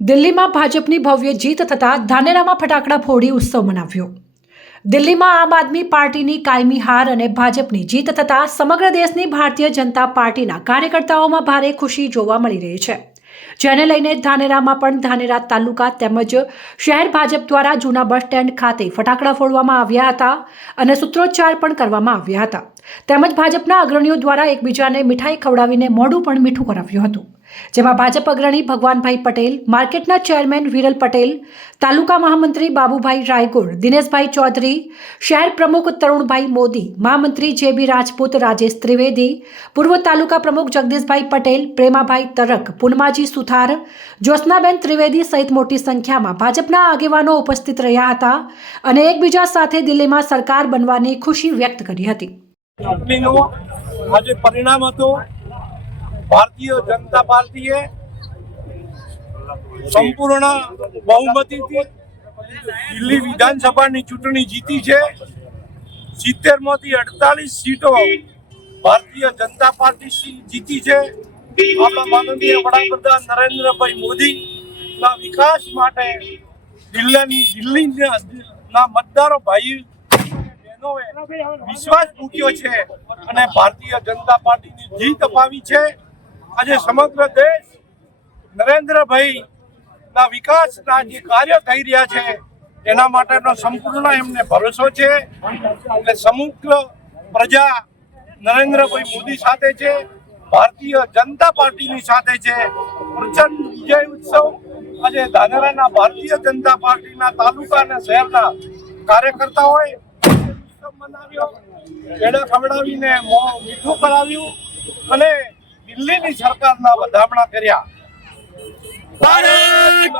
દિલ્હીમાં ભાજપની ભવ્ય જીત થતાં ધાનેરામાં ફટાકડા ફોડી ઉત્સવ મનાવ્યો. દિલ્હીમાં આમ આદમી પાર્ટીની કાયમી હાર અને ભાજપની જીત થતાં સમગ્ર દેશની ભારતીય જનતા પાર્ટીના કાર્યકર્તાઓમાં ભારે ખુશી જોવા મળી રહી છે. જેને લઈને ધાનેરામાં પણ ધાનેરા તાલુકા તેમજ શહેર ભાજપ દ્વારા જૂના બસ સ્ટેન્ડ ખાતે ફટાકડા ફોડવામાં આવ્યા હતા અને સૂત્રોચ્ચાર પણ કરવામાં આવ્યા હતા. તેમજ ભાજપના અગ્રણીઓ દ્વારા એકબીજાને મીઠાઈ ખવડાવીને મોઢું પણ મીઠું કરાવ્યું હતું. જેમાં ભાજપ અગ્રણી ભગવાનભાઈ પટેલ, માર્કેટના ચેરમેન વિરલ પટેલ, તાલુકા મહામંત્રી બાબુભાઈ રાયગુર દિનેશભાઈ ચૌધરી, શહેર પ્રમુખ તરુણભાઈ મોદી, મહામંત્રી જે બી રાજપૂત રાજેશ ત્રિવેદી, પૂર્વ તાલુકા પ્રમુખ જગદીશભાઈ પટેલ, પ્રેમાભાઈ તરક, પુનમાજી સુથાર, જ્યોત્સનાબેન ત્રિવેદી સહિત મોટી સંખ્યામાં ભાજપના આગેવાનો ઉપસ્થિત રહ્યા હતા અને એકબીજા સાથે દિલ્હીમાં સરકાર બનવાની ખુશી વ્યક્ત કરી હતી. ચૂંટણીનું આજે પરિણામ હતું. ભારતીય જનતા પાર્ટીએ સંપૂર્ણ બહુમતીથી દિલ્હી વિધાનસભાની ચૂંટણી જીતી છે. સિત્તેરમાંથી અડતાલીસ સીટો ભારતીય જનતા પાર્ટી જીતી છે. આપણા માનનીય વડાપ્રધાન નરેન્દ્રભાઈ મોદી ના વિકાસ માટે દિલ્હીની દિલ્હીના મતદારો ભાઈ બહેનોએ વિશ્વાસ મૂક્યો છે અને ભારતીય જનતા પાર્ટીની જીત અપાવી છે. આજે સમગ્ર દેશ નરેન્દ્રભાઈ ના વિકાસના જે કાર્ય થઈ રહ્યા છે, એના માટેનો સંપૂર્ણ એમને ભરોસો છે. એટલે સમગ્ર પ્રજા નરેન્દ્રભાઈ મોદી સાથે છે, ભારતીય જનતા પાર્ટીની સાથે છે. પ્રચંડ વિજય ઉત્સવ આજે ધાનેરાના ભારતીય જનતા પાર્ટીના તાલુકા અને શહેરના કાર્યકર્તાઓએ ઉત્સવ મનાવ્યો. પેડા ખવડાવીને મીઠું અને દિલ્હીની સરકારના વધામણા કર્યા. ભારત